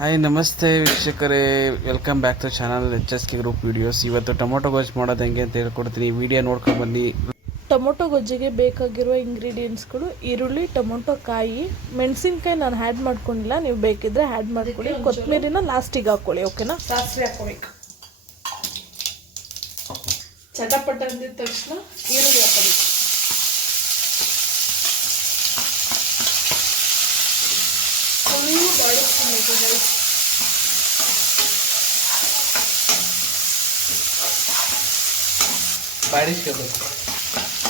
Hi ನಮಸ್ತೆ ವೀಕ್ಷಕರೇ, welcome back to channel HSK group videos. ಇವತ್ತು ಟೊಮೊಟೊ ಗೊಜ್ಜು ಮಾಡೋದು ಹೆಂಗೆ ಅಂತ ಹೇಳ್ಕೊಡ್ತೀನಿ. ವಿಡಿಯೋ ನೋಡ್ಕೊಂಡು ಬನ್ನಿ. ಟೊಮೊಟೊ ಗೊಜ್ಜಿಗೆ ಬೇಕಾಗಿರುವ ಇಂಗ್ರೀಡಿಯೆಂಟ್ಸ್ಗಳು ಈರುಳ್ಳಿ, ಟೊಮೊಟೊ ಕಾಯಿ, ಮೆಣಸಿನ್ಕಾಯಿ ನಾನು ಆ್ಯಡ್ ಮಾಡ್ಕೊಂಡಿಲ್ಲ, ನೀವು ಬೇಕಿದ್ರೆ ಆ್ಯಡ್ ಮಾಡ್ಕೊಳ್ಳಿ. ಕೊತ್ತಂಬರಿನ ಲಾಸ್ಟಿಗೆ ಹಾಕ್ಕೊಳ್ಳಿ, ಓಕೆನಾ? ಸಾಸಿವೆ ಹಾಕೋಬೇಕು. ಚಟಪಟ ಅಂದಿದ ತಕ್ಷಣ ಈರುಳ್ಳಿ ಹಾಕೋಬೇಕು. ಫುಲ್ಲು ಬಾಡಿಸ್ಕೊಬೇಕು ಗೈಸ್. ಬಾಡಿಸ್ಕೋಬೇಕು.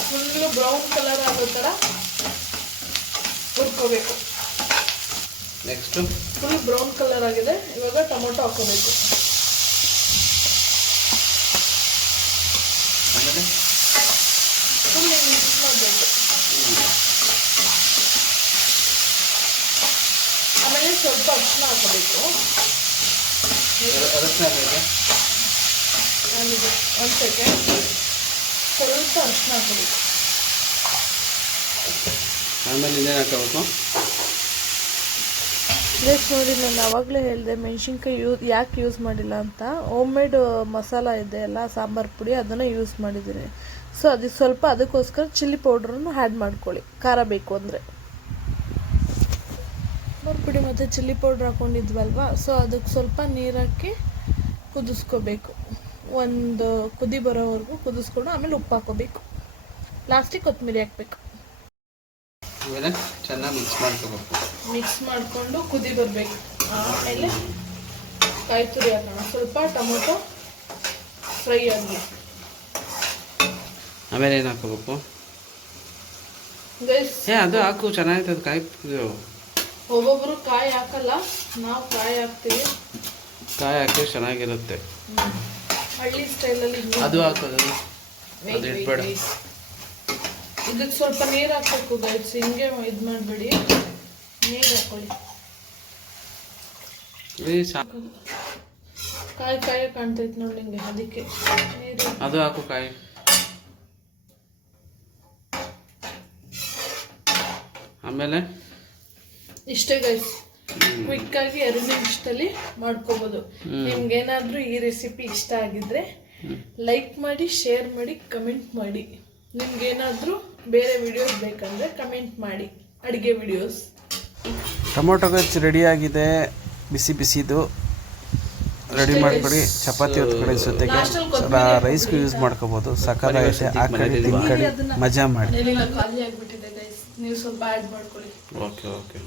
ಫುಲ್ಲು ಬ್ರೌನ್ ಕಲರ್ ಆಗೋ ಥರ ಹುರ್ಕೋಬೇಕು. ನೆಕ್ಸ್ಟು ಫುಲ್ ಬ್ರೌನ್ ಕಲರ್ ಆಗಿದೆ. ಇವಾಗ ಟೊಮೊಟೊ ಹಾಕೋಬೇಕು. ಆಮೇಲೆ ಫುಲ್ ಮಿಕ್ಸ್ ಮಾಡಬೇಕು. ಆಮೇಲೆ ಸ್ವಲ್ಪ ಅರಿಶಿನ ಹಾಕೋಬೇಕು. ಅರಶಿನ ಬೇಕಾ? ಒಂದು ಸೆಕೆಂಡ್. ಸ್ವಲ್ಪ ಅರಿಶಿನ ಹಾಕೋಬೇಕು. ಆಮೇಲೆ ಇನ್ನೇನು ಹಾಕೋಬೇಕು? ನೋಡಿ, ನಾನು ಆವಾಗಲೇ ಹೇಳಿದೆ ಮೆಣಸಿನ್ಕಾಯಿ ಯಾಕೆ ಯೂಸ್ ಮಾಡಿಲ್ಲ ಅಂತ. ಹೋಮ್ ಮೇಡ್ ಮಸಾಲ ಇದೆ ಅಲ್ಲ, ಸಾಂಬಾರು ಪುಡಿ, ಅದನ್ನು ಯೂಸ್ ಮಾಡಿದ್ದೀನಿ. ಸೊ ಅದಕ್ಕೆ ಸ್ವಲ್ಪ ಅದಕ್ಕೋಸ್ಕರ ಚಿಲ್ಲಿ ಪೌಡ್ರನ್ನು ಆ್ಯಡ್ ಮಾಡ್ಕೊಳ್ಳಿ, ಖಾರ ಬೇಕು ಅಂದರೆ. ಸಾಂಬಾರು ಪುಡಿ ಮತ್ತು ಚಿಲ್ಲಿ ಪೌಡ್ರ್ ಹಾಕ್ಕೊಂಡಿದ್ವಲ್ವ, ಸೊ ಅದಕ್ಕೆ ಸ್ವಲ್ಪ ನೀರು ಹಾಕಿ ಕುದಿಸ್ಕೋಬೇಕು. ಒಂದು ಕುದಿ ಬರೋವರೆಗೂ ಕುದಿಸ್ಕೊಂಡು ಆಮೇಲೆ ಉಪ್ಪು ಹಾಕೋಬೇಕು. ಲಾಸ್ಟಿಗೆ ಕೊತ್ತಂಬರಿ ಹಾಕಬೇಕು. ಆಮೇಲೆ ಚೆನ್ನಾಗಿ ಮಿಕ್ಸ್ ಮಾಡ್ಕೋಬೇಕು. ಮಿಕ್ಸ್ ಮಾಡಿಕೊಂಡು ಕುದಿ ಬರಬೇಕು. ಆಮೇಲೆ ಕಾಯಿ ತುರಿ ಹಾಕೋಣ. ಸ್ವಲ್ಪ ಟೊಮೊಟೊ ಫ್ರೈ ಆಗಲಿ. ಆಮೇಲೆ ಏನು ಹಾಕೋಬೇಕು? ಅದು ಹಾಕು, ಚೆನ್ನಾಗಿರ್ತದೆ ಕಾಯಿ. ಒಬ್ಬೊಬ್ರು ಕಾಯಿ ಹಾಕಲ್ಲ, ನಾವು ಕಾಯಿ ಹಾಕ್ತೀವಿ. ಕಾಯಿ ಹಾಕಿ ಚೆನ್ನಾಗಿರುತ್ತೆ. ಹಳ್ಳಿ ಸ್ಟೈಲಲ್ಲಿ ಅದು ಹಾಕೋದು ಅದು ಇಟ್ಬೇಡ. ಇದಕ್ಕೆ ಸ್ವಲ್ಪ ನೀರು ಹಾಕಬೇಕು ಗೈಸ್. ಹಿಂಗೆ ಇದು ಮಾಡಬೇಡಿ, ನೀರು ಹಾಕೊಳ್ಳಿ. ಕಾಯಿ ಕಾಯಿ ಕಾಣ್ತೈತೆ ನೋಡಿ ನಿಂಗೆ, ಅದಕ್ಕೆ ನೀರು. ಅದು ಹಾಕು ಕಾಯಿ. ಆಮೇಲೆ ಇಷ್ಟೇ ಗೈಸ್, ಕ್ವಿಕ್ ಆಗಿ 2 ನಿಮಿಷದಲ್ಲಿ ಮಾಡ್ಕೋಬೋದು. ನಿಮ್ಗೇನಾದ್ರೂ ಈ ರೆಸಿಪಿ ಇಷ್ಟ ಆಗಿದ್ರೆ ಲೈಕ್ ಮಾಡಿ, ಶೇರ್ ಮಾಡಿ, ಕಮೆಂಟ್ ಮಾಡಿ. ನಿಮ್ಗೇನಾದ್ರೂ ಬೇರೆ ವಿಡಿಯೋಸ್ ಬೇಕಂದ್ರೆ ಕಮೆಂಟ್ ಮಾಡಿ, ಅಡುಗೆ ವಿಡಿಯೋಸ್. ಟೊಮೊಟೊ ಗೊಜ್ಜು ರೆಡಿಯಾಗಿದೆ. ಬಿಸಿ ಬಿಸಿದು ರೆಡಿ ಮಾಡ್ಕೊಳ್ಳಿ. ಚಪಾತಿ ಹೊತ್ಕೊಳ್ಳಿ, ಜೊತೆಗೆ ರೈಸ್ಗೂ ಯೂಸ್ ಮಾಡ್ಕೋಬೋದು. ಸಕ್ಕತ್ತಾಗೈತೆ. ಹಾಕೊಳ್ಳಿ, ತಿನ್ಕೊಳ್ಳಿ, ಮಜಾ ಮಾಡಿ. ಖಾಲಿ ಆಗಿಬಿಟ್ಟಿದೆ ಗೈಸ್, ನೀವು ಸ್ವಲ್ಪ ಆ್ಯಡ್ ಮಾಡ್ಕೊಳ್ಳಿ. ಓಕೆ.